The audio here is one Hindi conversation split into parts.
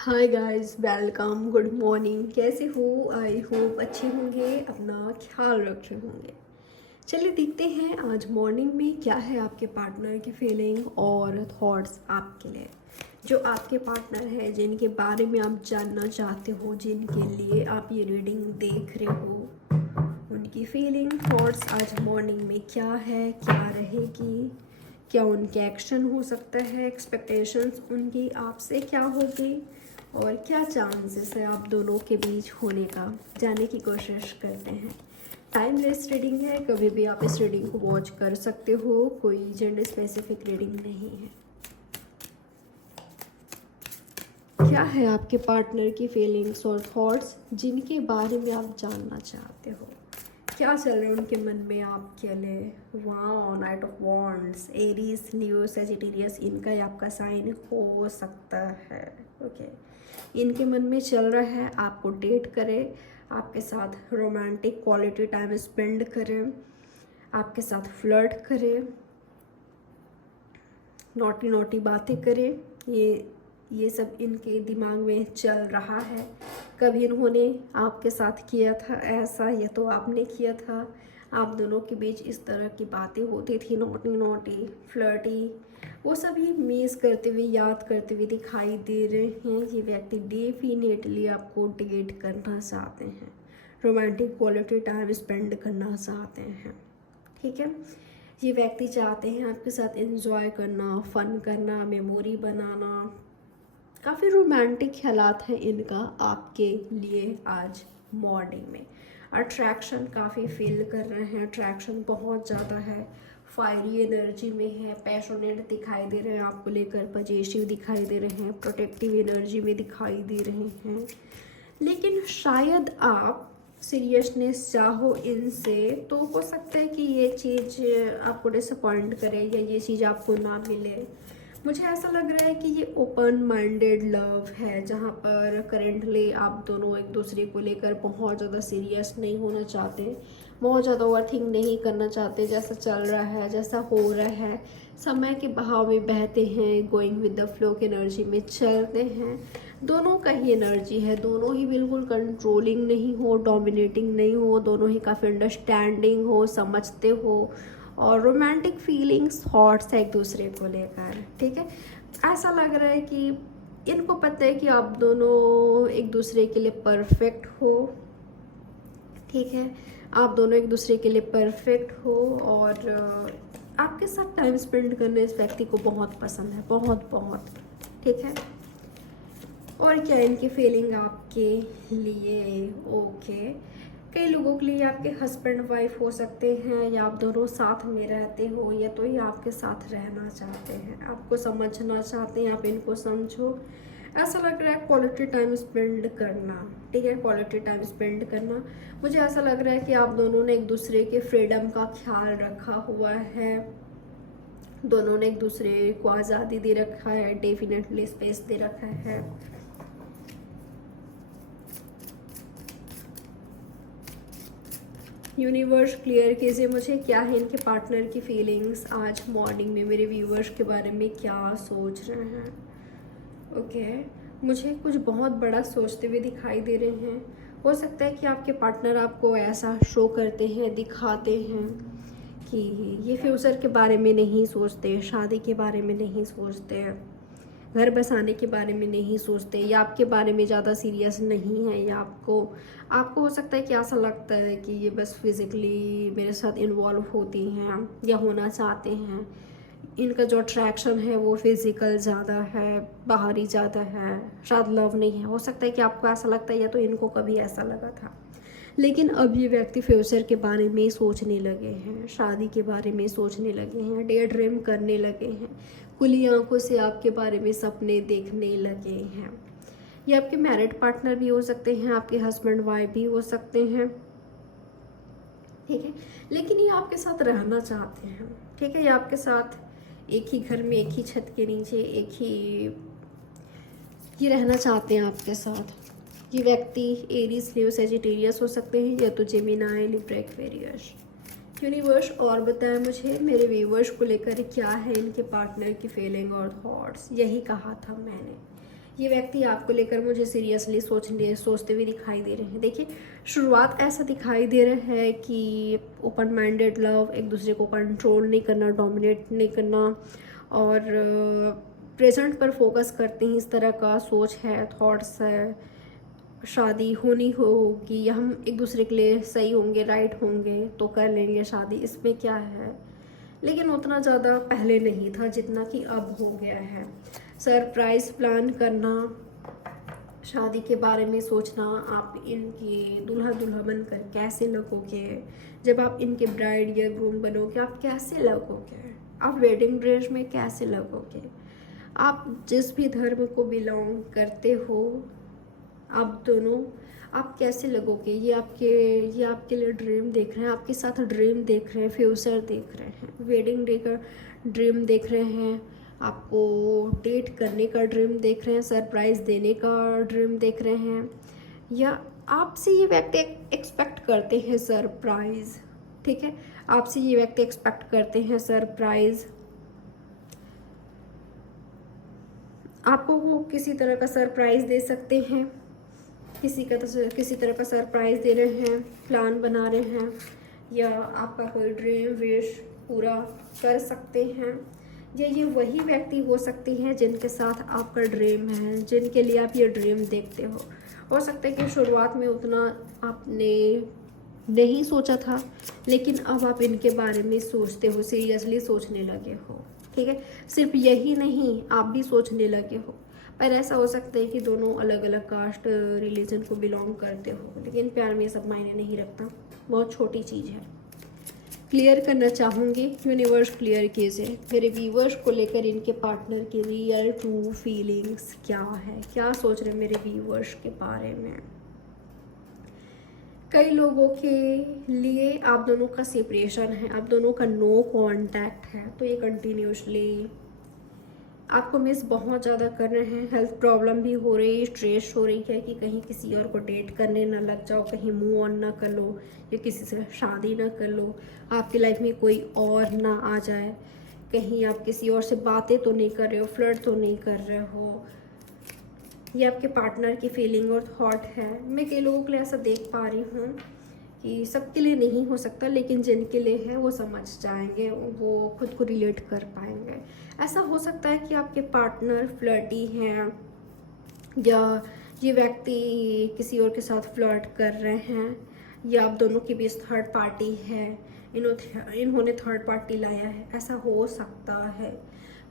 Hi guys, welcome, good morning. कैसे हो? आई होप अच्छे होंगे, अपना ख्याल रख रहे होंगे। चलिए देखते हैं आज मॉर्निंग में क्या है आपके पार्टनर की फीलिंग और थॉट्स आपके लिए। जो आपके पार्टनर है, जिनके बारे में आप जानना चाहते हो, जिनके लिए आप ये रीडिंग देख रहे हो, उनकी फीलिंग थॉट्स आज मॉर्निंग में क्या है, क्या रहेगी, क्या उनके एक्शन हो सकता है, एक्सपेक्टेशंस उनकी आपसे क्या होगी और क्या चांसेस है आप दोनों के बीच होने का, जानने की कोशिश करते हैं। टाइमलेस रीडिंग है, कभी भी आप इस रीडिंग को वॉच कर सकते हो, कोई जेंडर स्पेसिफिक रीडिंग नहीं है। क्या है आपके पार्टनर की फीलिंग्स और थॉट्स जिनके बारे में आप जानना चाहते हो? क्या चल रहा है उनके मन में आपके लिए? Wow, night of wands, Aries, Leo, Sagittarius, इनका ही आपका साइन हो सकता है। ओके, इनके मन में चल रहा है आपको डेट करे, आपके साथ रोमांटिक क्वालिटी टाइम स्पेंड करें, आपके साथ फ्लर्ट करें, नोटी नोटी बातें करें। ये सब इनके दिमाग में चल रहा है। कभी इन्होंने आपके साथ किया था ऐसा, या तो आपने किया था। आप दोनों के बीच इस तरह की बातें होती थी, नोटी नोटी, फ्लर्टी, वो सभी मिस करते हुए, याद करते हुए दिखाई दे रहे हैं। ये व्यक्ति डेफिनेटली आपको डेट करना चाहते हैं, रोमांटिक क्वालिटी टाइम स्पेंड करना चाहते हैं। ठीक है, ये व्यक्ति चाहते हैं आपके साथ एंजॉय करना, फन करना, मेमोरी बनाना। काफ़ी रोमांटिक ख्यालात हैं इनका आपके लिए आज मॉर्निंग में। अट्रैक्शन काफ़ी फील कर रहे हैं, अट्रैक्शन बहुत ज़्यादा है, फायरी एनर्जी में है, पैशनेट दिखाई दे रहे हैं आपको लेकर, पजेसिव दिखाई दे रहे हैं, प्रोटेक्टिव एनर्जी में दिखाई दे रहे हैं। लेकिन शायद आप सीरियसनेस चाहो इनसे, तो हो सकता है कि ये चीज़ आपको डिसअपॉइंट करे या ये चीज़ आपको ना मिले। मुझे ऐसा लग रहा है कि ये ओपन माइंडेड लव है, जहाँ पर करेंटली आप दोनों एक दूसरे को लेकर बहुत ज़्यादा सीरियस नहीं होना चाहते, बहुत ज़्यादा ओवरथिंक नहीं करना चाहते। जैसा चल रहा है, जैसा हो रहा है, समय के बहाव में बहते हैं, गोइंग विद द फ्लो की एनर्जी में चलते हैं। दोनों का ही एनर्जी है, दोनों ही बिल्कुल कंट्रोलिंग नहीं हो, डोमिनेटिंग नहीं हो, दोनों ही काफ़ी अंडरस्टैंडिंग हो, समझते हो, और रोमांटिक फीलिंग्स, थॉट्स है एक दूसरे को लेकर। ठीक है, ऐसा लग रहा है कि इनको पता है कि आप दोनों एक दूसरे के लिए परफेक्ट हो। ठीक है, आप दोनों एक दूसरे के लिए परफेक्ट हो, और आपके साथ टाइम स्पेंड करना इस व्यक्ति को बहुत पसंद है, बहुत बहुत। ठीक है, और क्या इनकी फीलिंग आपके लिए? ओके, कई लोगों के लिए आपके हस्बैंड वाइफ हो सकते हैं, या आप दोनों साथ में रहते हो, या तो ये आपके साथ रहना चाहते हैं, आपको समझना चाहते हैं, आप इनको समझो। ऐसा लग रहा है क्वालिटी टाइम स्पेंड करना। ठीक है, क्वालिटी टाइम स्पेंड करना। मुझे ऐसा लग रहा है कि आप दोनों ने एक दूसरे के फ्रीडम का ख्याल रखा हुआ है, दोनों ने एक दूसरे को आज़ादी दे रखा है, डेफिनेटली स्पेस दे रखा है। यूनिवर्स क्लियर कीजिए मुझे, क्या है इनके पार्टनर की फीलिंग्स आज मॉर्निंग में, मेरे व्यूवर्स के बारे में क्या सोच रहे हैं। ओके, मुझे कुछ बहुत बड़ा सोचते हुए दिखाई दे रहे हैं। हो सकता है कि आपके पार्टनर आपको ऐसा शो करते हैं, दिखाते हैं कि ये फ्यूचर के बारे में नहीं सोचते, शादी के बारे में नहीं सोचते, घर बसाने के बारे में नहीं सोचते, या आपके बारे में ज़्यादा सीरियस नहीं है, या आपको आपको हो सकता है कि ऐसा लगता है कि ये बस फिज़िकली मेरे साथ इन्वॉल्व होती हैं या होना चाहते हैं। इनका जो अट्रैक्शन है वो फिज़िकल ज़्यादा है, बाहरी ज़्यादा है, शायद लव नहीं है। हो सकता है कि आपको ऐसा लगता है, या तो इनको कभी ऐसा लगा था। लेकिन अब ये व्यक्ति फ्यूचर के बारे में सोचने लगे हैं, शादी के बारे में सोचने लगे हैं, डे ड्रीम करने लगे हैं, खुली आंखों से आपके बारे में सपने देखने लगे हैं। ये आपके मैरिड पार्टनर भी हो सकते हैं, आपके हस्बैंड वाइफ भी हो सकते हैं। ठीक है, लेकिन ये आपके साथ रहना चाहते हैं। ठीक है, ये आपके साथ एक ही घर में, एक ही छत के नीचे, एक ही ये रहना चाहते हैं आपके साथ। ये व्यक्ति एरीज, लियो, सेजिटेरियस हो सकते हैं, या तो जेमिनाई, लिब्रा, एक्वेरियस। यूनिवर्स और बताएं मुझे, मेरे व्यूवर्स को लेकर क्या है इनके पार्टनर की फीलिंग और थॉट्स। यही कहा था मैंने, ये व्यक्ति आपको लेकर मुझे सीरियसली सोचते हुए दिखाई दे रहे हैं। देखिए, शुरुआत ऐसा दिखाई दे रहा है कि ओपन माइंडेड लव, एक दूसरे को कंट्रोल नहीं करना, डोमिनेट नहीं करना, और प्रेजेंट पर फोकस करते हैं, इस तरह का सोच है, थॉट्स है। शादी होनी होगी या हम एक दूसरे के लिए सही होंगे, राइट होंगे तो कर लेंगे शादी, इसमें क्या है। लेकिन उतना ज़्यादा पहले नहीं था जितना कि अब हो गया है। सरप्राइज़ प्लान करना, शादी के बारे में सोचना, आप इनके दूल्हा दुल्हन बनकर कैसे लगोगे, जब आप इनके ब्राइड या ग्रूम बनोगे आप कैसे लगोगे, आप वेडिंग ड्रेस में कैसे लगोगे, आप जिस भी धर्म को बिलोंग करते हो, आप दोनों आप कैसे लगोगे, ये आपके लिए ड्रीम देख रहे हैं, आपके साथ ड्रीम देख रहे हैं, फ्यूचर देख रहे हैं, वेडिंग डे का ड्रीम देख रहे हैं, आपको डेट करने का ड्रीम देख रहे हैं, सरप्राइज़ देने का ड्रीम देख रहे हैं, या आपसे ये व्यक्ति एक्सपेक्ट करते हैं सरप्राइज़। ठीक है, आपसे ये व्यक्ति एक्सपेक्ट करते हैं सरप्राइज़। आपको वो किसी तरह का सरप्राइज़ दे सकते हैं, किसी तरह का सरप्राइज़ दे रहे हैं, प्लान बना रहे हैं, या आपका कोई ड्रीम विश पूरा कर सकते हैं। या ये वही व्यक्ति हो सकती हैं जिनके साथ आपका ड्रीम है, जिनके लिए आप ये ड्रीम देखते हो सकता है कि शुरुआत में उतना आपने नहीं सोचा था, लेकिन अब आप इनके बारे में सोचते हो, सीरियसली सोचने लगे हो। ठीक है, सिर्फ यही नहीं, आप भी सोचने लगे हो। पर ऐसा हो सकता है कि दोनों अलग अलग कास्ट रिलीजन को बिलोंग करते हो, लेकिन प्यार में ये सब मायने नहीं रखता, बहुत छोटी चीज़ है। क्लियर करना चाहूँगी, यूनिवर्स क्लियर कीजिए मेरे व्यूवर्स को लेकर इनके पार्टनर की रियल ट्रू फीलिंग्स क्या है, क्या सोच रहे हैं मेरे व्यूवर्स के बारे में। कई लोगों के लिए आप दोनों का सेपरेशन है, आप दोनों का नो कांटेक्ट है, तो ये कंटिन्यूसली आपको मिस बहुत ज़्यादा कर रहे हैं। हेल्थ प्रॉब्लम भी हो रही है, स्ट्रेस हो रही है कि कहीं किसी और को डेट करने ना लग जाओ, कहीं मूव ऑन ना कर लो, या किसी से शादी ना कर लो, आपकी लाइफ में कोई और ना आ जाए, कहीं आप किसी और से बातें तो नहीं कर रहे हो, फ्लर्ट तो नहीं कर रहे हो। ये आपके पार्टनर की फीलिंग और थॉट है। मैं कई लोगों के लिए ऐसा देख पा रही हूँ कि सबके लिए नहीं हो सकता, लेकिन जिनके लिए है वो समझ जाएंगे, वो खुद को रिलेट कर पाएंगे। ऐसा हो सकता है कि आपके पार्टनर फ्लर्टी हैं, या ये व्यक्ति किसी और के साथ फ्लर्ट कर रहे हैं, या आप दोनों के बीच थर्ड पार्टी है, इन्होंने थर्ड पार्टी लाया है, ऐसा हो सकता है।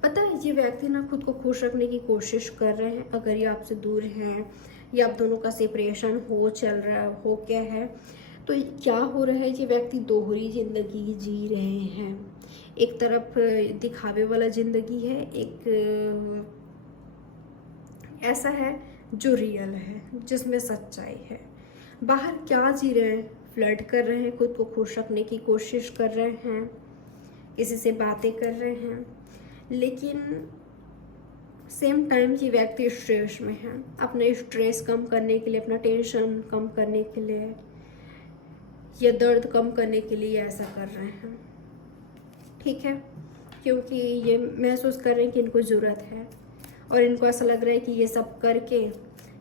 पता है, ये व्यक्ति ना खुद को खुश रखने की कोशिश कर रहे हैं। अगर ये आपसे दूर हैं या आप दोनों का सेपरेशन हो क्या है, तो क्या हो रहा है, ये व्यक्ति दोहरी ज़िंदगी जी रहे हैं। एक तरफ दिखावे वाला ज़िंदगी है, एक ऐसा है जो रियल है, जिसमें सच्चाई है। बाहर क्या जी रहे हैं, फ्लर्ट कर रहे हैं, खुद को खुश रखने की कोशिश कर रहे हैं, किसी से बातें कर रहे हैं, लेकिन सेम टाइम ये व्यक्ति स्ट्रेस में है। अपना स्ट्रेस कम करने के लिए, अपना टेंशन कम करने के लिए, या दर्द कम करने के लिए ऐसा कर रहे हैं। ठीक है, क्योंकि ये महसूस कर रहे हैं कि इनको ज़रूरत है, और इनको ऐसा लग रहा है कि ये सब करके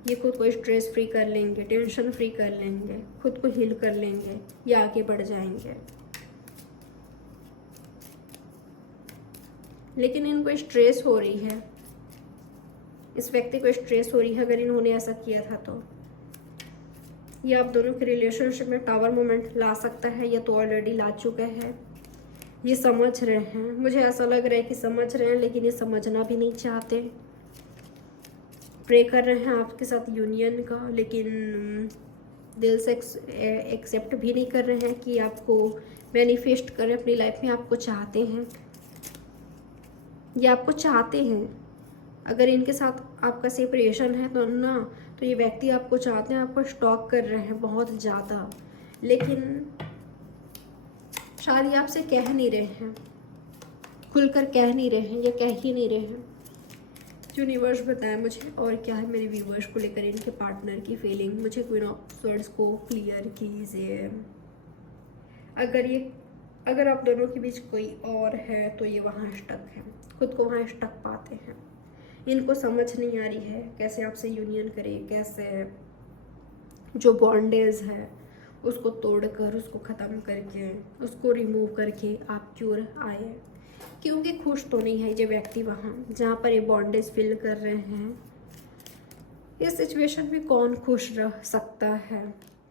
ये खुद को स्ट्रेस फ्री कर लेंगे, टेंशन फ्री कर लेंगे, खुद को हील कर लेंगे, या आगे बढ़ जाएंगे। लेकिन इनको स्ट्रेस हो रही है, इस व्यक्ति को स्ट्रेस हो रही है अगर इन्होंने ऐसा किया था तो। ये आप दोनों के रिलेशनशिप में टावर मोमेंट ला सकता है, या तो ऑलरेडी ला चुका है। ये समझ रहे हैं, मुझे ऐसा लग रहा है कि समझ रहे हैं, लेकिन ये समझना भी नहीं चाहते। प्रे कर रहे हैं आपके साथ यूनियन का, लेकिन दिल से एक्सेप्ट भी नहीं कर रहे हैं कि आपको मैनिफेस्ट करें अपनी लाइफ में। आपको चाहते हैं, ये आपको चाहते हैं। अगर इनके साथ आपका सेपरेशन है तो ये व्यक्ति आपको चाहते हैं, आपको स्टॉक कर रहे हैं बहुत ज़्यादा, लेकिन शायद ये आपसे कह नहीं रहे हैं, खुलकर कह नहीं रहे हैं, या कह ही नहीं रहे हैं। यूनिवर्स बताए मुझे और क्या है मेरे व्यूवर्स को लेकर इनके पार्टनर की फीलिंग। मुझे क्वीन ऑफ स्वॉर्ड्स को क्लियर कीजिए। अगर आप दोनों के बीच कोई और है तो ये वहाँ स्टक है, खुद को वहाँ स्टक पाते हैं। इनको समझ नहीं आ रही है कैसे आपसे यूनियन करें, कैसे जो बॉन्डेज है उसको तोड़कर, उसको ख़त्म करके, उसको रिमूव करके आप क्यों आए। क्योंकि खुश तो नहीं है ये व्यक्ति वहाँ जहाँ पर ये बॉन्डेज फील कर रहे हैं। इस सिचुएशन में कौन खुश रह सकता है।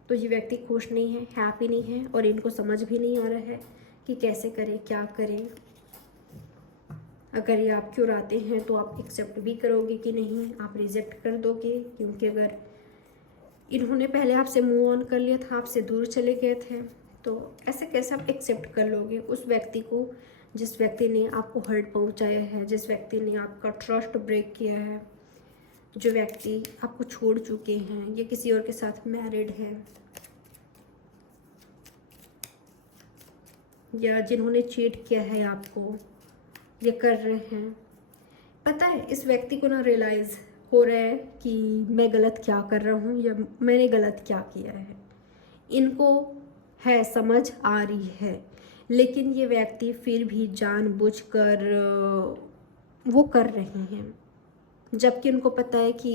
तो ये व्यक्ति खुश नहीं है, हैप्पी नहीं है, और इनको समझ भी नहीं आ रहा है कि कैसे करें, क्या करें। अगर ये आप क्यों आते हैं तो आप एक्सेप्ट भी करोगे कि नहीं, आप रिजेक्ट कर दोगे। क्योंकि अगर इन्होंने पहले आपसे मूव ऑन कर लिया था, आपसे दूर चले गए थे, तो ऐसे कैसे आप एक्सेप्ट कर लोगे उस व्यक्ति को जिस व्यक्ति ने आपको हर्ट पहुंचाया है, जिस व्यक्ति ने आपका ट्रस्ट ब्रेक किया है, जो व्यक्ति आपको छोड़ चुके हैं, ये किसी और के साथ मैरिड है, या जिन्होंने चीट किया है आपको, ये कर रहे हैं। पता है इस व्यक्ति को ना रियलाइज़ हो रहा है कि मैं गलत क्या कर रहा हूँ या मैंने गलत क्या किया है। इनको है, समझ आ रही है, लेकिन ये व्यक्ति फिर भी जानबूझकर वो कर रहे हैं, जबकि उनको पता है कि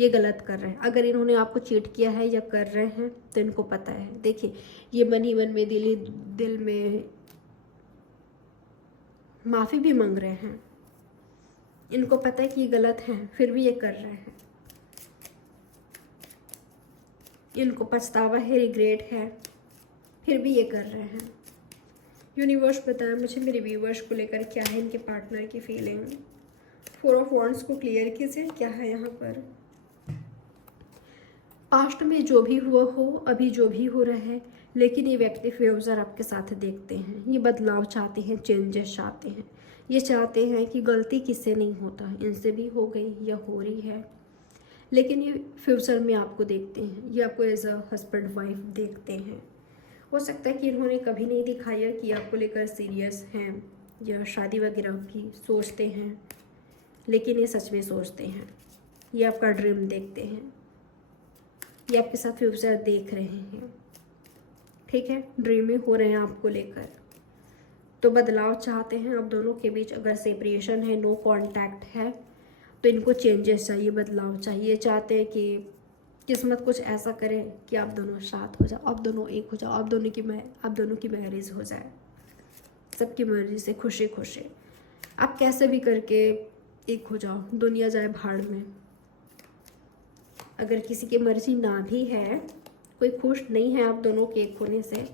ये गलत कर रहे हैं। अगर इन्होंने आपको चीट किया है या कर रहे हैं तो इनको पता है। देखिए ये मन ही मन में, दिल में माफ़ी भी मांग रहे हैं। इनको पता है कि ये गलत है, फिर भी ये कर रहे हैं। इनको पछतावा है, रिग्रेट है, फिर भी ये कर रहे हैं। यूनिवर्स बताया मुझे मेरे व्यूवर्स को लेकर क्या है इनके पार्टनर की फीलिंग। 4 ऑफ वॉन्ड्स को क्लियर कीजिए, क्या है यहाँ पर। पास्ट में जो भी हुआ हो, अभी जो भी हो रहा है, लेकिन ये व्यक्ति फ्यूचर आपके साथ देखते हैं। ये बदलाव चाहते हैं, चेंजेस चाहते हैं। ये चाहते हैं कि गलती किससे नहीं होता, इनसे भी हो गई या हो रही है, लेकिन ये फ्यूचर में आपको देखते हैं। ये आपको एज अ हस्बैंड वाइफ देखते हैं। हो सकता है कि इन्होंने कभी नहीं दिखाया कि आपको लेकर सीरियस हैं या शादी वगैरह की सोचते हैं, लेकिन ये सच में सोचते हैं। ये आपका ड्रीम देखते हैं, ये आपके साथ फ्यूचर देख रहे हैं, ठीक है। ड्रीमिंग हो रहे हैं आपको लेकर, तो बदलाव चाहते हैं आप दोनों के बीच। अगर सेपरेशन है, नो कांटेक्ट है, तो इनको चेंजेस चाहिए, बदलाव चाहिए। चाहते हैं कि किस्मत कुछ ऐसा करे कि आप दोनों साथ हो जाओ, आप दोनों एक हो जाओ, आप दोनों की मैरिज हो जाए, सबकी मर्जी से, खुशी खुशी। आप कैसे भी करके एक हो जाओ, दुनिया जाए भाड़ में। अगर किसी की मर्जी ना भी है, कोई खुश नहीं है आप दोनों के एक होने से,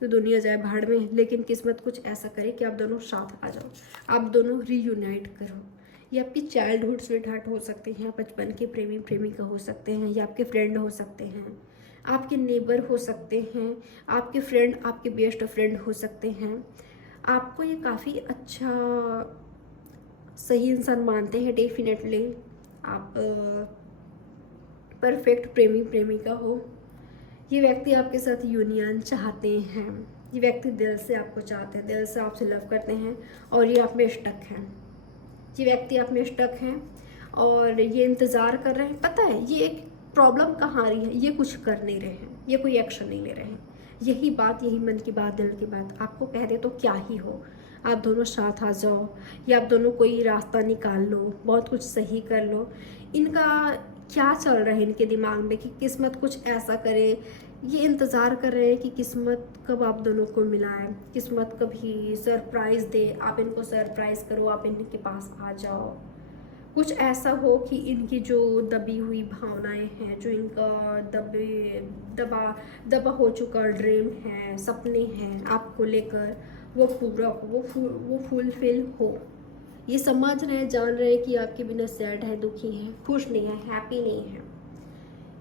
तो दुनिया जाए भाड़ में, लेकिन किस्मत कुछ ऐसा करे कि आप दोनों साथ आ जाओ, आप दोनों रीयूनाइट करो। ये आपकी चाइल्डहुड स्वीट हार्ट हो सकते हैं, बचपन के प्रेमी प्रेमिका हो सकते हैं, या आपके फ्रेंड हो सकते हैं, आपके नेबर हो सकते हैं, आपके फ्रेंड, आपके बेस्ट फ्रेंड हो सकते हैं। आपको ये काफ़ी अच्छा सही इंसान मानते हैं डेफिनेटली। आप परफेक्ट प्रेमी प्रेमिका हो। ये व्यक्ति आपके साथ यूनियन चाहते हैं। ये व्यक्ति दिल से आपको चाहते हैं, दिल से आपसे लव करते हैं, और ये आप में स्टक हैं। ये व्यक्ति आप में स्टक हैं और ये इंतज़ार कर रहे हैं। पता है ये एक प्रॉब्लम कहाँ आ रही है, ये कुछ कर नहीं रहे हैं, ये कोई एक्शन नहीं ले रहे हैं। यही बात, यही मन की बात, दिल की बात आपको कह दे तो क्या ही हो, आप दोनों साथ आ जाओ, या आप दोनों कोई रास्ता निकाल लो, बहुत कुछ सही कर लो। इनका क्या चल रहा है इनके दिमाग में कि किस्मत कुछ ऐसा करे। ये इंतज़ार कर रहे हैं कि किस्मत कब आप दोनों को मिलाए, किस्मत कभी सरप्राइज़ दे, आप इनको सरप्राइज़ करो, आप इनके पास आ जाओ। कुछ ऐसा हो कि इनकी जो दबी हुई भावनाएं हैं, जो इनका दबा हो चुका ड्रीम है, सपने हैं आपको लेकर, वो पूरा हो, वो फुलफिल हो। ये समझ रहे हैं, जान रहे हैं कि आपके बिना सैड है, दुखी है, खुश नहीं है, हैप्पी नहीं है।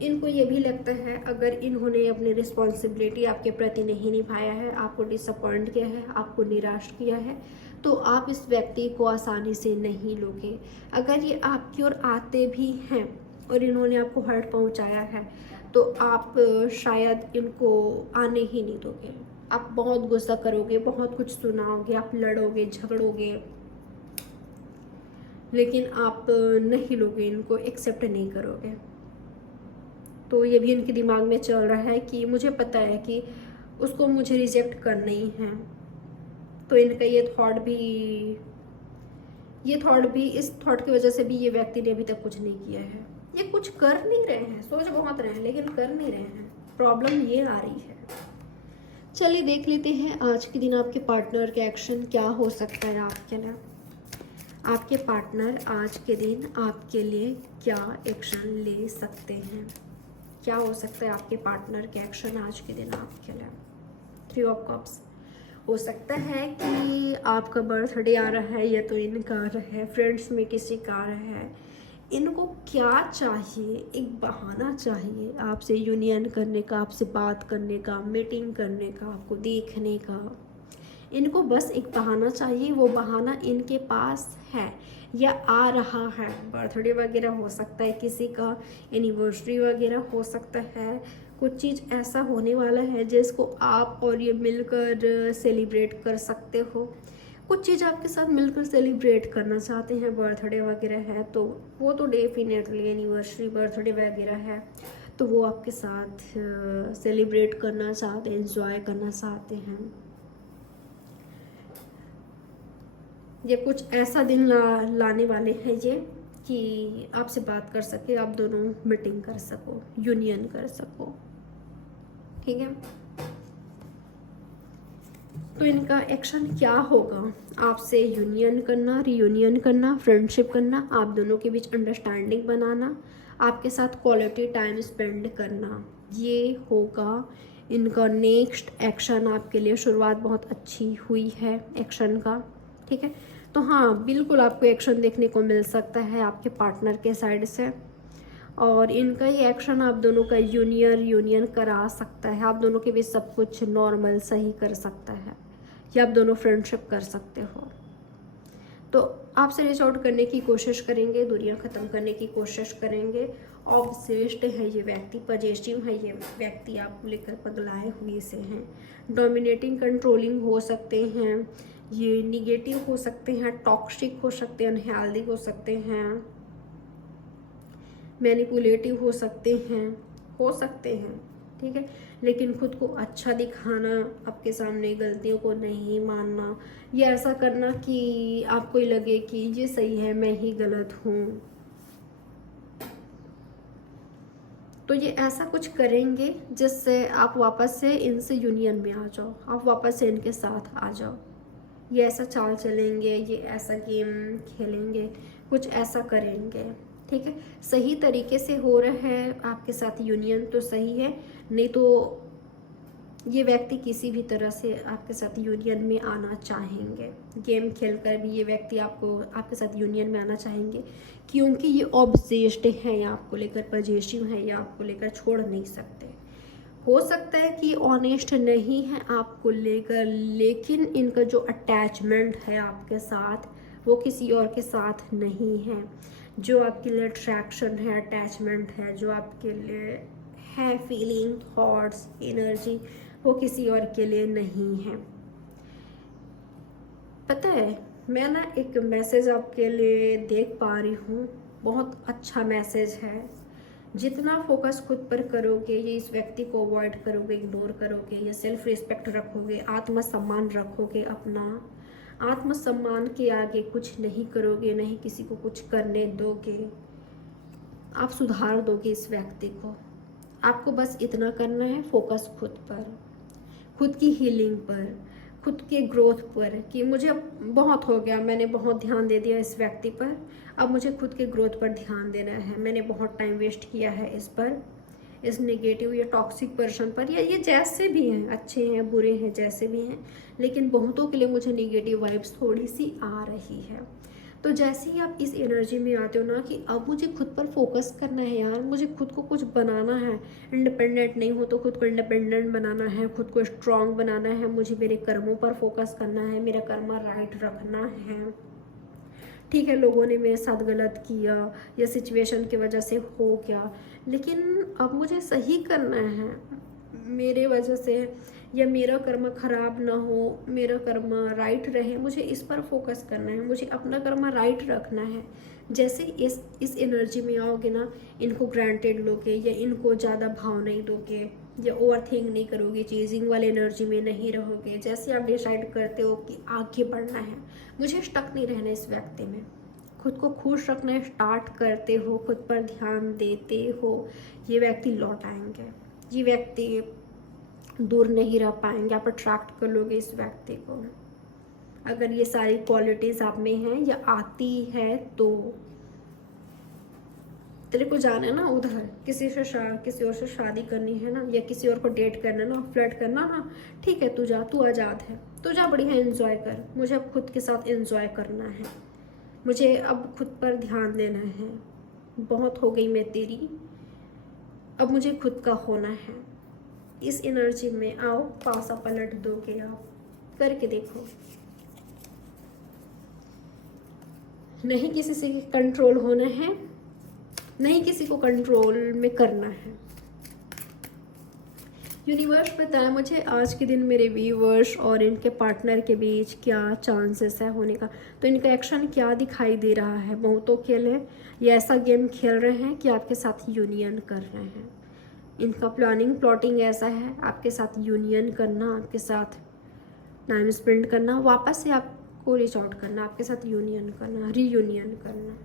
इनको ये भी लगता है अगर इन्होंने अपनी रिस्पॉन्सिबिलिटी आपके प्रति नहीं निभाया है, आपको डिसअपॉइंट किया है, आपको निराश किया है, तो आप इस व्यक्ति को आसानी से नहीं लोगे। अगर ये आपकी ओर आते भी हैं और इन्होंने आपको हर्ट पहुंचाया है, तो आप शायद इनको आने ही नहीं दोगे। आप बहुत गुस्सा करोगे, बहुत कुछ सुनाओगे, आप लड़ोगे, झगड़ोगे, लेकिन आप नहीं लोगे, इनको एक्सेप्ट नहीं करोगे। तो ये भी इनके दिमाग में चल रहा है कि मुझे पता है कि उसको मुझे रिजेक्ट करना ही है। तो इनका ये थॉट भी ये थॉट भी, इस थॉट की वजह से भी ये व्यक्ति ने अभी तक कुछ नहीं किया है। ये कुछ कर नहीं रहे हैं, सोच बहुत रहे हैं लेकिन कर नहीं रहे हैं, प्रॉब्लम ये आ रही है। चलिए देख लेते हैं आज के दिन आपके पार्टनर के एक्शन क्या हो सकता है आपके लिए। आपके पार्टनर आज के दिन आपके लिए क्या एक्शन ले सकते हैं, क्या हो सकता है आपके पार्टनर के एक्शन आज के दिन आपके लिए। 3 ऑफ कप्स। हो सकता है कि आपका बर्थडे आ रहा है या तो इनका आ रहा है, फ्रेंड्स में किसी का आ रहा है। इनको क्या चाहिए, एक बहाना चाहिए आपसे यूनियन करने का, आपसे बात करने का, मीटिंग करने का, आपको देखने का। इनको बस एक बहाना चाहिए, वो बहाना इनके पास है या आ रहा है। बर्थडे वगैरह हो सकता है किसी का, एनिवर्सरी वगैरह हो सकता है, कुछ चीज़ ऐसा होने वाला है जिसको आप और ये मिलकर सेलिब्रेट कर सकते हो। कुछ चीज़ आपके साथ मिलकर सेलिब्रेट करना चाहते हैं, बर्थडे वगैरह है तो वो तो डेफिनेटली, एनिवर्सरी बर्थडे वगैरह है तो वो आपके साथ सेलिब्रेट करना चाहते हैं, एंजॉय करना चाहते हैं। ये कुछ ऐसा दिन लाने वाले हैं ये कि आपसे बात कर सके, आप दोनों मीटिंग कर सको, यूनियन कर सको, ठीक है। तो इनका एक्शन क्या होगा, आपसे यूनियन करना, रियूनियन करना, फ्रेंडशिप करना, आप दोनों के बीच अंडरस्टैंडिंग बनाना, आपके साथ क्वालिटी टाइम स्पेंड करना, ये होगा इनका नेक्स्ट एक्शन आपके लिए। शुरुआत बहुत अच्छी हुई है एक्शन का, ठीक है। तो हाँ, बिल्कुल आपको एक्शन देखने को मिल सकता है आपके पार्टनर के साइड से, और इनका ये एक्शन आप दोनों का यूनियन करा सकता है, आप दोनों के बीच सब कुछ नॉर्मल सही कर सकता है, या आप दोनों फ्रेंडशिप कर सकते हो। तो आपसे रीच आउट करने की कोशिश करेंगे, दूरियां ख़त्म करने की कोशिश करेंगे। ऑब्सेस्ड है ये व्यक्ति, पजेसिव है ये व्यक्ति, आपको लेकर पगलाए हुए से हैं, डोमिनेटिंग कंट्रोलिंग हो सकते हैं, ये निगेटिव हो सकते हैं, टॉक्सिक हो सकते हैं, अनहेल्दी हो सकते हैं, मैनिपुलेटिव हो सकते हैं, ठीक है। लेकिन खुद को अच्छा दिखाना, आपके सामने गलतियों को नहीं मानना, ये ऐसा करना कि आपको लगे कि ये सही है, मैं ही गलत हूँ। तो ये ऐसा कुछ करेंगे जिससे आप वापस से इनसे यूनियन में आ जाओ, आप वापस से इनके साथ आ जाओ। ये ऐसा चाल चलेंगे, ये ऐसा गेम खेलेंगे, कुछ ऐसा करेंगे, ठीक है। सही तरीके से हो रहा है आपके साथ यूनियन तो सही है, नहीं तो ये व्यक्ति किसी भी तरह से आपके साथ यूनियन में आना चाहेंगे। गेम खेलकर भी ये व्यक्ति आपके साथ यूनियन में आना चाहेंगे, क्योंकि ये ऑब्सेस्ड है या आपको लेकर, पजेसिव है या आपको लेकर छोड़ नहीं सकते। हो सकता है कि ऑनेस्ट नहीं है आपको लेकर, लेकिन इनका जो अटैचमेंट है आपके साथ वो किसी और के साथ नहीं है। जो आपके लिए अट्रैक्शन है, अटैचमेंट है, जो आपके लिए है फीलिंग, थॉट्स, एनर्जी, वो किसी और के लिए नहीं है। पता है, मैं ना एक मैसेज आपके लिए देख पा रही हूँ, बहुत अच्छा मैसेज है। जितना फोकस खुद पर करोगे, ये इस व्यक्ति को अवॉइड करोगे, इग्नोर करोगे, ये सेल्फ रिस्पेक्ट रखोगे, आत्मसम्मान रखोगे अपना, आत्मसम्मान के आगे कुछ नहीं करोगे, नहीं किसी को कुछ करने दोगे, आप सुधार दोगे इस व्यक्ति को। आपको बस इतना करना है, फोकस खुद पर, खुद की हीलिंग पर, खुद के ग्रोथ पर, कि मुझे अब बहुत हो गया, मैंने बहुत ध्यान दे दिया इस व्यक्ति पर, अब मुझे खुद के ग्रोथ पर ध्यान देना है। मैंने बहुत टाइम वेस्ट किया है इस पर, इस नेगेटिव या टॉक्सिक पर्सन पर, या ये जैसे भी हैं, अच्छे हैं बुरे हैं जैसे भी हैं, लेकिन बहुतों के लिए मुझे नेगेटिव वाइब्स थोड़ी सी आ रही है। तो जैसे ही आप इस एनर्जी में आते हो ना कि अब मुझे खुद पर फोकस करना है यार, मुझे खुद को कुछ बनाना है, इंडिपेंडेंट नहीं हो तो खुद को इंडिपेंडेंट बनाना है, खुद को स्ट्रांग बनाना है, मुझे मेरे कर्मों पर फोकस करना है, मेरा कर्म राइट रखना है, ठीक है। लोगों ने मेरे साथ गलत किया या सिचुएशन की वजह से हो गया, लेकिन अब मुझे सही करना है मेरे वजह से, या मेरा कर्म खराब ना हो, मेरा कर्म राइट रहे, मुझे इस पर फोकस करना है, मुझे अपना कर्म राइट रखना है। जैसे इस एनर्जी में आओगे ना, इनको ग्रांटेड लोगे या इनको ज़्यादा भाव नहीं दोगे या ओवर थिंक नहीं करोगे, चेजिंग वाले एनर्जी में नहीं रहोगे। जैसे आप डिसाइड करते हो कि आगे बढ़ना है, मुझे स्टक नहीं रहना इस व्यक्ति में, खुद को खुश रखना स्टार्ट करते हो, खुद पर ध्यान देते हो, ये व्यक्ति लौट आएंगे, ये व्यक्ति दूर नहीं रह पाएंगे, आप अट्रैक्ट कर लोगे इस व्यक्ति को। अगर ये सारी क्वालिटीज़ आप में हैं या आती है तो तेरे को जाना है ना उधर, किसी और से शादी करनी है ना, या किसी और को डेट करना ना, फ्लर्ट करना ना, ठीक है, तू जा, तू आज़ाद है, तू जा, बढ़िया एंजॉय कर। मुझे अब खुद के साथ एंजॉय करना है, मुझे अब खुद पर ध्यान देना है, बहुत हो गई मैं तेरी, अब मुझे खुद का होना है। इस एनर्जी में आओ, पासा पलट दोगे आप, करके देखो। नहीं किसी से कंट्रोल होना है, नहीं किसी को कंट्रोल में करना है। यूनिवर्स बताया मुझे आज के दिन मेरे व्यूवर्स और इनके पार्टनर के बीच क्या चांसेस है होने का। तो इनका एक्शन क्या दिखाई दे रहा है, बहुतों के लिए ये ऐसा गेम खेल रहे हैं कि आपके साथ यूनियन कर रहे हैं। इनका प्लानिंग ऐसा है, आपके साथ यूनियन करना, आपके साथ टाइम स्पेंड करना, वापस से आपको रीच आउट करना, आपके साथ यूनियन करना, रीयूनियन करना।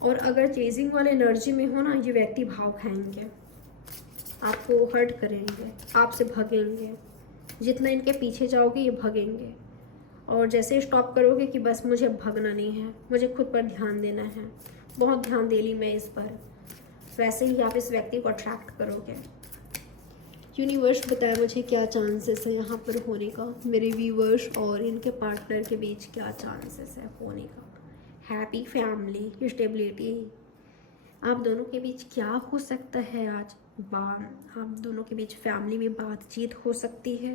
और अगर चेजिंग वाले एनर्जी में हो ना, ये व्यक्ति भाव खाएंगे, आपको हर्ट करेंगे, आपसे भगेंगे, जितना इनके पीछे जाओगे ये भगेंगे। और जैसे स्टॉप करोगे कि बस मुझे भगना नहीं है, मुझे खुद पर ध्यान देना है, बहुत ध्यान दे ली मैं इस पर, वैसे ही आप इस व्यक्ति को अट्रैक्ट करोगे। यूनिवर्स बताया मुझे क्या चांसेस है यहाँ पर होने का, मेरे व्यूवर्स और इनके पार्टनर के बीच क्या चांसेस है होने का। हैप्पी फैमिली, स्टेबिलिटी, आप दोनों के बीच क्या हो सकता है आज, आप दोनों के बीच फैमिली में बातचीत हो सकती है,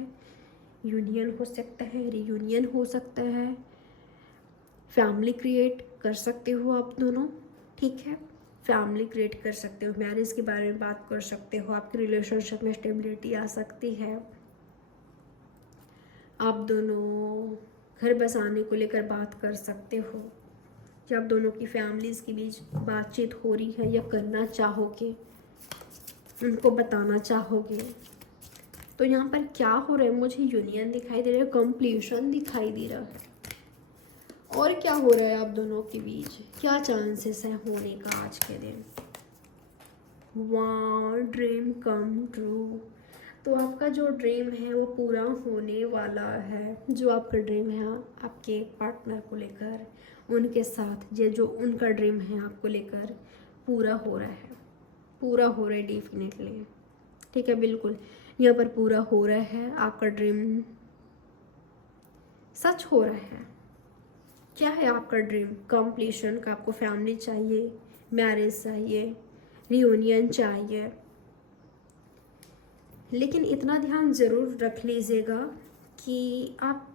यूनियन हो सकता है, रीयूनियन हो सकता है, फैमिली क्रिएट कर सकते हो आप दोनों, ठीक है, फैमिली क्रिएट कर सकते हो, मैरिज के बारे में बात कर सकते हो, आपके रिलेशनशिप में स्टेबिलिटी आ सकती है, आप दोनों घर बसाने को लेकर बात कर सकते हो, जब आप दोनों की फैमिलीज़ के बीच बातचीत हो रही है या करना चाहोगे, उनको बताना चाहोगे। तो यहाँ पर क्या हो रहा है, मुझे यूनियन दिखाई दे रहा है, कंप्लीशन दिखाई दे रहा है। और क्या हो रहा है आप दोनों के बीच, क्या चांसेस है होने का आज के दिन। वाह, ड्रीम कम ट्रू। तो आपका जो ड्रीम है वो पूरा होने वाला है, जो आपका ड्रीम है आपके पार्टनर को लेकर, उनके साथ ये जो उनका ड्रीम है आपको लेकर पूरा हो रहा है, पूरा हो रहा है डेफिनेटली, ठीक है, बिल्कुल यहाँ पर पूरा हो रहा है, आपका ड्रीम सच हो रहा है। क्या है आपका ड्रीम, कंप्लीशन का, आपको फैमिली चाहिए, मैरिज चाहिए, रियूनियन चाहिए, लेकिन इतना ध्यान ज़रूर रख लीजिएगा कि आप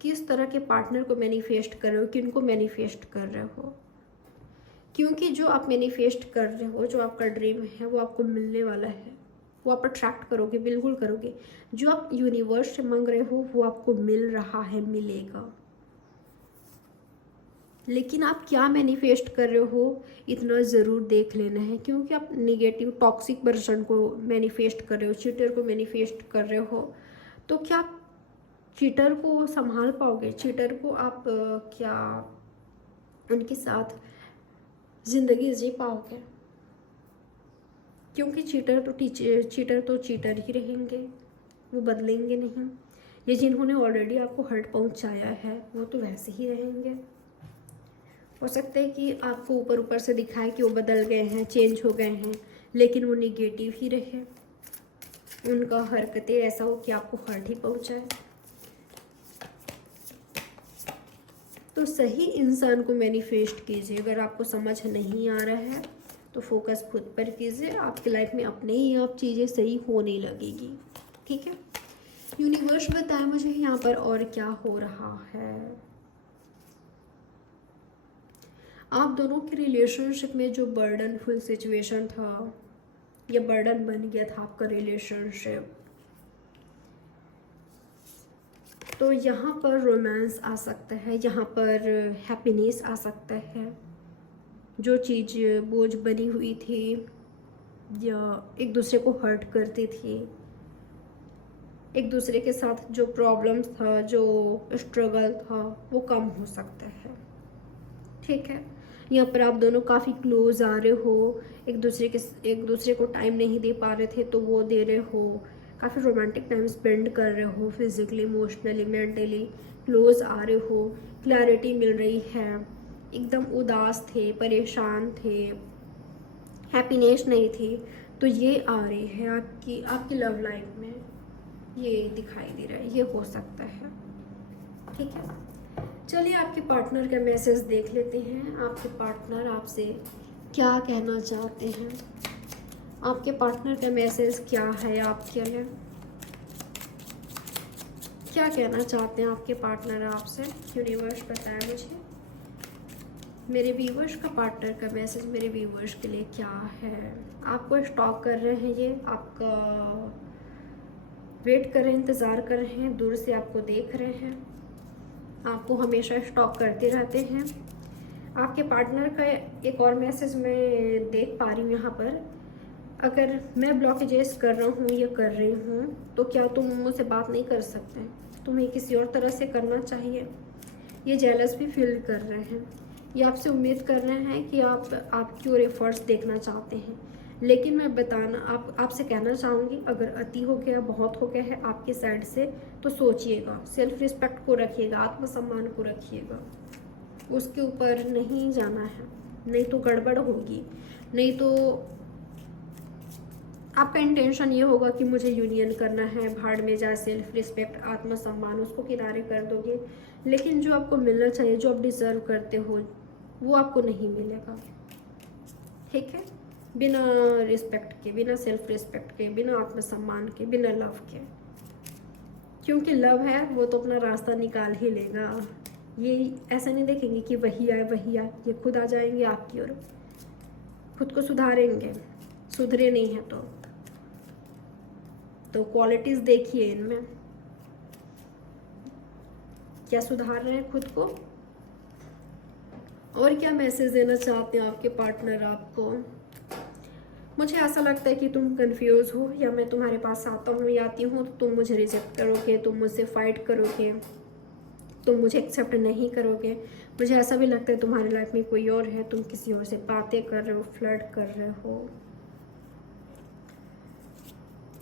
किस तरह के पार्टनर को मैनिफेस्ट कर रहे हो, किनको मैनिफेस्ट कर रहे हो, क्योंकि जो आप मैनिफेस्ट कर रहे हो, जो आपका ड्रीम है वो आपको मिलने वाला है, वो आप अट्रैक्ट करोगे, बिल्कुल करोगे। जो आप यूनिवर्स से मांग रहे हो वो आपको मिल रहा है, मिलेगा। लेकिन आप क्या मैनिफेस्ट कर रहे हो इतना ज़रूर देख लेना है, क्योंकि आप निगेटिव टॉक्सिक पर्सन को मैनिफेस्ट कर रहे हो, चीटर को मैनिफेस्ट कर रहे हो, तो क्या आप चीटर को संभाल पाओगे, चीटर को आप क्या उनके साथ ज़िंदगी जी पाओगे, क्योंकि चीटर तो चीटर ही रहेंगे, वो बदलेंगे नहीं। ये जिन्होंने ऑलरेडी आपको हर्ट पहुंचाया है वो तो वैसे ही रहेंगे। हो सकता है कि आपको ऊपर ऊपर से दिखाए कि वो बदल गए हैं, चेंज हो गए हैं, लेकिन वो नेगेटिव ही रहे, उनका हरकतें ऐसा हो कि आपको हर्ट ही पहुंचाए। तो सही इंसान को मैनिफेस्ट कीजिए। अगर आपको समझ नहीं आ रहा है तो फोकस खुद पर कीजिए, आपकी लाइफ में अपने ही आप चीज़ें सही होने लगेगी, ठीक है। यूनिवर्स बताए मुझे यहाँ पर और क्या हो रहा है। आप दोनों के रिलेशनशिप में जो बर्डनफुल सिचुएशन था या बर्डन बन गया था आपका रिलेशनशिप, तो यहाँ पर रोमांस आ सकता है, यहाँ पर हैप्पीनेस आ सकता है। जो चीज़ बोझ बनी हुई थी या एक दूसरे को हर्ट करती थी, एक दूसरे के साथ जो प्रॉब्लम्स था, जो स्ट्रगल था, वो कम हो सकता है। ठीक है, यहाँ पर आप दोनों काफ़ी क्लोज आ रहे हो, एक दूसरे को टाइम नहीं दे पा रहे थे तो वो दे रहे हो, काफ़ी रोमांटिक टाइम स्पेंड कर रहे हो, फिजिकली, इमोशनली, मेंटली क्लोज आ रहे हो, क्लैरिटी मिल रही है। एकदम उदास थे, परेशान थे, हैप्पीनेस नहीं थी, तो ये आ रही है आपकी लव लाइफ में, ये दिखाई दे रहा है, ये हो सकता है। ठीक है, चलिए आपके पार्टनर का मैसेज देख लेते हैं। आपके पार्टनर आपसे क्या कहना चाहते हैं? आपके पार्टनर का मैसेज क्या है आपके लिए? क्या कहना चाहते हैं आपके पार्टनर आपसे? यूनिवर्स बताया मुझे। मेरे व्यूवर्स का पार्टनर का मैसेज मेरे व्यूवर्स के लिए क्या है? आपको स्टॉक कर रहे हैं, ये आपका वेट कर रहे हैं, इंतज़ार कर रहे हैं, दूर से आपको देख रहे हैं, आपको हमेशा स्टॉक करते रहते हैं। आपके पार्टनर का एक और मैसेज मैं देख पा रही हूँ यहाँ पर, अगर मैं ब्लॉकेजेस कर रहा हूँ या कर रही हूँ तो क्या तुम मुझसे बात नहीं कर सकते? तुम्हें किसी और तरह से करना चाहिए। ये जेलस भी फील कर रहे हैं, ये आपसे उम्मीद कर रहे हैं कि आपकी और एफर्ट्स देखना चाहते हैं। लेकिन मैं आपसे कहना चाहूँगी, अगर अति हो गया, बहुत हो गया है आपके साइड से, तो सोचिएगा, सेल्फ रिस्पेक्ट को रखिएगा, आत्मसम्मान को रखिएगा, उसके ऊपर नहीं जाना है, नहीं तो गड़बड़ होगी। नहीं तो आपका इंटेंशन ये होगा कि मुझे यूनियन करना है, भाड़ में जाए सेल्फ रिस्पेक्ट, आत्मसम्मान, उसको किनारे कर दोगे। लेकिन जो आपको मिलना चाहिए, जो आप डिज़र्व करते हो, वो आपको नहीं मिलेगा। ठीक है, बिना रिस्पेक्ट के, बिना सेल्फ रिस्पेक्ट के, बिना आत्मसम्मान के, बिना लव के। क्योंकि लव है वो तो अपना रास्ता निकाल ही लेगा। ये ऐसा नहीं देखेंगे कि वही आए, ये खुद आ जाएंगे आपकी ओर, खुद को सुधारेंगे। सुधरे नहीं है तो क्वालिटीज़ देखिए इनमें, क्या सुधार रहे हैं खुद को, और क्या मैसेज देना चाहते हैं आपके पार्टनर आपको। मुझे ऐसा लगता है कि तुम कंफ्यूज हो, या मैं तुम्हारे पास आता हूँ या आती हूँ तो तुम मुझे रिजेक्ट करोगे, तुम मुझसे फाइट करोगे, तुम मुझे एक्सेप्ट नहीं करोगे। मुझे ऐसा भी लगता है तुम्हारी लाइफ में कोई और है, तुम किसी और से बातें कर रहे हो, फ्लर्ट कर रहे हो,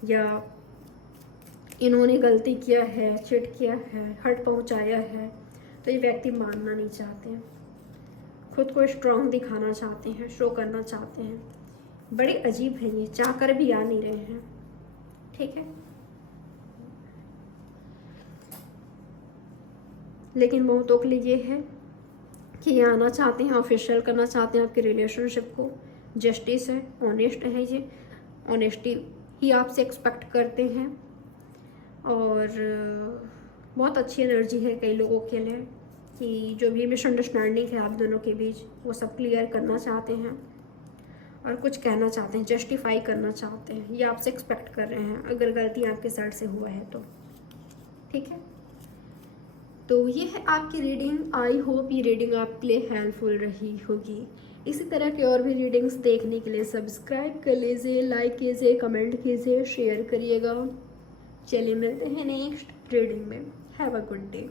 या इन्होंने गलती किया है, चिट किया है, हर्ट पहुंचाया है, तो ये व्यक्ति मानना नहीं चाहते हैं, खुद को स्ट्रांग दिखाना चाहते हैं, शो करना चाहते हैं। बड़े अजीब हैं ये, चाह कर भी आ नहीं रहे हैं। ठीक है, लेकिन बहुतों के लिए ये है कि ये आना चाहते हैं, ऑफिशियल करना चाहते हैं आपके रिलेशनशिप को। जस्टिस है, ऑनेस्ट है, ये ऑनेस्टी ही आपसे एक्सपेक्ट करते हैं। और बहुत अच्छी एनर्जी है कई लोगों के लिए कि जो भी मिसअंडरस्टैंडिंग है आप दोनों के बीच, वो सब क्लियर करना चाहते हैं और कुछ कहना चाहते हैं, जस्टिफाई करना चाहते हैं, ये आपसे एक्सपेक्ट कर रहे हैं, अगर गलती आपके साइड से हुआ है तो। ठीक है, तो ये है आपकी रीडिंग। आई होप ये रीडिंग आपके लिए हेल्पफुल रही होगी। इसी तरह के और भी रीडिंग्स देखने के लिए सब्सक्राइब कर लीजिए, लाइक कीजिए, कमेंट कीजिए, शेयर करिएगा। चलिए मिलते हैं नेक्स्ट रीडिंग में। Have a good day.